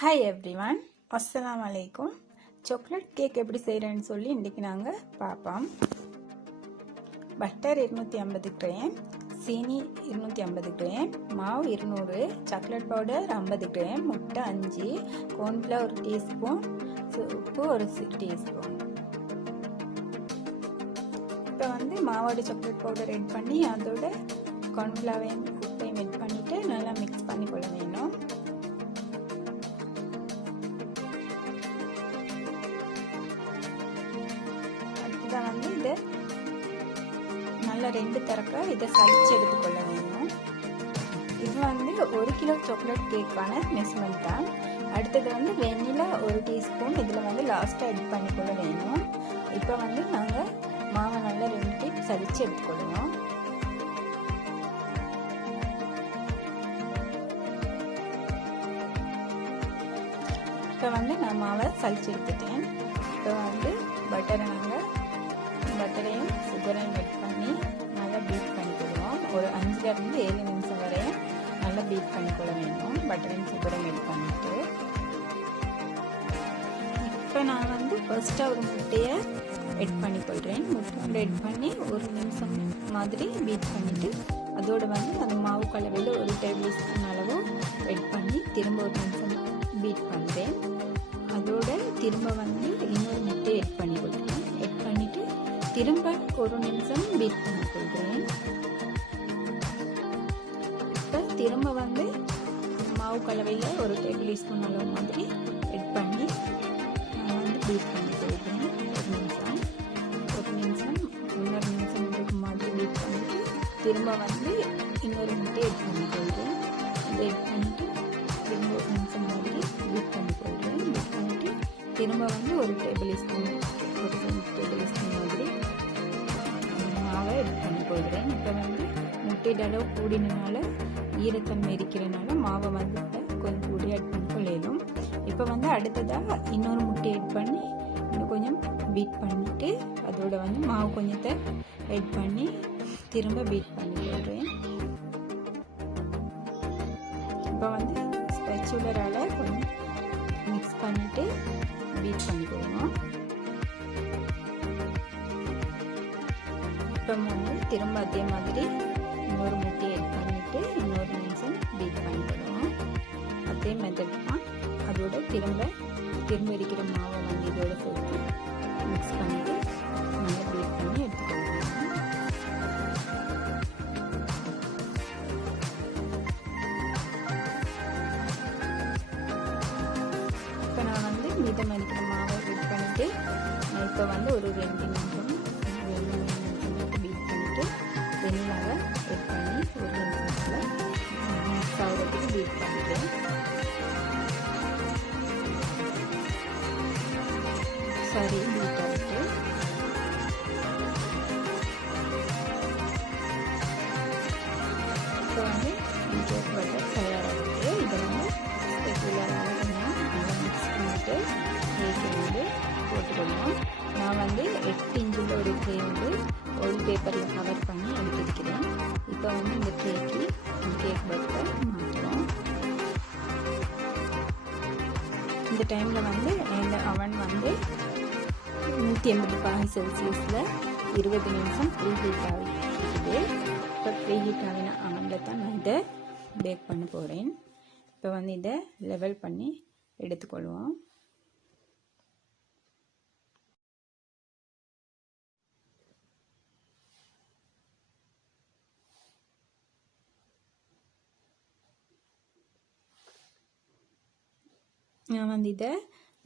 Hi everyone, அஸ்ஸலாமு அலைக்கும். Chocolate cake எப்படி செய்கிறேன்னு சொல்லி இன்றைக்கி நாங்கள் பார்ப்போம். பட்டர் 250 கிராம், சீனி 250 கிராம், மாவு 200, சாக்லேட் பவுடர் 50 கிராம், முட்டை 5, கார்ன்ஃப்ளவர் 1 டீஸ்பூன், உப்பு 1 டீஸ்பூன். இப்போ மாவோட சாக்லேட் பவுடர் ஆட் பண்ணி அதோட கார்ன்ஃப்ளவரையும் உப்பையும் ஆட் பண்ணிவிட்டு நல்லா மிக்ஸ் பண்ணி கொள்ள வேணும். இதை நல்லா 2 தரக்க இதை சலிச்சு எடுத்துக்கொள்ள வேணும். இது 1 கிலோ சாக்லேட் கேக்கான மெஷர்மெண்ட் தான். அடுத்தது வெண்ணிலா 1 டீஸ்பூன் இதில் லாஸ்ட்டாக ஆட் பண்ணிக்கொள்ள வேணும். இப்போ நாங்கள் மாவை நல்லா 2 டீப் சலிச்சு எடுத்துக்கொள்ளணும். இப்போ நான் மாவை சலிச்சு எடுத்துட்டேன். இப்போ பட்டரை பட்டரையும் சுகரையும் ஆட் பண்ணி நல்லா பீட் பண்ணிக்கொள்வோம். ஒரு 5லேருந்து 7 நிமிஷம் வரையும் நல்லா பீட் பண்ணிக்கொள்ள வேணும். பட்டரையும் சுகரையும் ஆட் பண்ணிட்டு இப்போ நான் ஃபர்ஸ்ட்டாக ஒரு முட்டையை ஆட் பண்ணிக்கொள்கிறேன். முட்டை ஆட் பண்ணி 1 நிமிஷம் மாதிரி பீட் பண்ணிவிட்டு அதோடு அந்த மாவு கலவையில் 1 டேபிள் ஸ்பூன் அளவு ஆட் பண்ணி திரும்ப 1 நிமிஷம் பீட் பண்ணுறேன். அதோட திரும்ப இன்னொரு முட்டையை ஆட் பண்ணிக்கொள்கிறேன். ஆட் பண்ணிவிட்டு திரும்ப 1 நிமிஷம் பீட் பண்ணிக்கொள்கிறேன். இப்போ திரும்ப மாவு கலவையில் 1 டேபிள் ஸ்பூன் அளவு மாதிரி ஆட் பண்ணி நான் பீட் பண்ணிக்கொள்கிறேன். 1 நிமிஷம் இன்னொரு நிமிஷம் மாதிரி பீட் பண்ணிவிட்டு திரும்ப இன்னொரு முட்டையை ஆட் பண்ணிக்கொள்கிறேன். இதை ஆட் பண்ணிவிட்டு திரும்ப 1 நிமிஷம் மாதிரி பீட் பண்ணிக்கொள்கிறேன். பீட் பண்ணிவிட்டு திரும்ப 1 டேபிள் ஸ்பூன் மாதிரி மாவை ஆட் பண்ணிக்கொள்கிறேன். இப்போ முட்டையோட அளவு கூடினால ஈரத்தன்மை இருக்கிறனால மாவை கொஞ்சம் கூடி ஆட் பண்ணிக்கொள்ளணும். இப்போ அடுத்ததாக இன்னொரு முட்டை ஆட் பண்ணி இன்னும் கொஞ்சம் பீட் பண்ணிவிட்டு அதோட மாவு கொஞ்சத்தை ஆட் பண்ணி திரும்ப பீட் பண்ணிக்கொள்கிறேன். இப்போ ஸ்பேச்சுலரால் கொஞ்சம் மிக்ஸ் பண்ணிவிட்டு பீட் பண்ணிக்கொள்ளணும். இப்போ திரும்ப அதே மாதிரி இன்னொரு முட்டையை ஆட் பண்ணிவிட்டு இன்னொரு நிமிஷம் பீட் பண்ணிக்கொள்ளணும். அதே மெத்தட் தான். அதோட திரும்ப இருக்கிற மாவை இதோட சேர்த்து மிக்ஸ் பண்ணிவிட்டு நல்லா பீட் பண்ணி எடுத்துக்கொள்ளணும். இப்போ நான் மீதம் இருக்கிற மாவை பீட் பண்ணிவிட்டு இப்போ ஒரு 2 நிமிஷம் பீட் பண்ணிவிட்டு வெண்ணிலாவை ஆட் பண்ணி 1 நிமிஷத்தில் மிக்ஸ் ஆகிறதுக்கு பீட் பண்ணிவிட்டேன். பீட் ஆகிட்டு இப்போ கேக் பட்டர் தயாராகிட்டு இதை ஸ்பெஷலாக கொஞ்சம் நல்லா மிக்ஸ் பண்ணிவிட்டு கேக்கு போட்டுக்கணும். நான் 8 இன்ச்சில் ஒரு ட்ரே ஒரு பேப்பரில் கவர் பண்ணி எடுத்துருக்கிறேன். இப்போ இந்த கேக் பட்டர் மாற்றுறோம். இந்த டைமில் இந்த அவன் 180 செல்சியஸில் 20 நிமிஷம் ப்ரீ ஹீட் ஆகிடுது. இப்போ ப்ரீ ஹீட் ஆகின அவனில் தான் நான் இதை பேக் பண்ண போகிறேன். இப்போ இதை லெவல் பண்ணி எடுத்துக்கொள்வோம். நான் இதை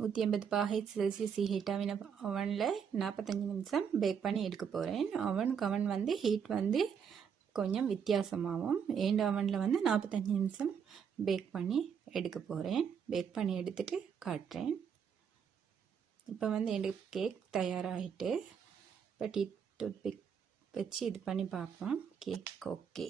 180 செல்சியஸ் ஹீட் ஆகின அவனில் 45 நிமிஷம் பேக் பண்ணி எடுக்க போகிறேன். அவன் ஹீட் கொஞ்சம் வித்தியாசமாகும். எந்த அவனில் 45 நிமிஷம் பேக் பண்ணி எடுக்க போகிறேன். பேக் பண்ணி எடுத்துட்டு காட்டுறேன். இப்போ எனக்கு கேக் தயாராகிட்டு இப்போ டூத்பிக் வச்சு இது பண்ணி பார்ப்போம். Cake okay.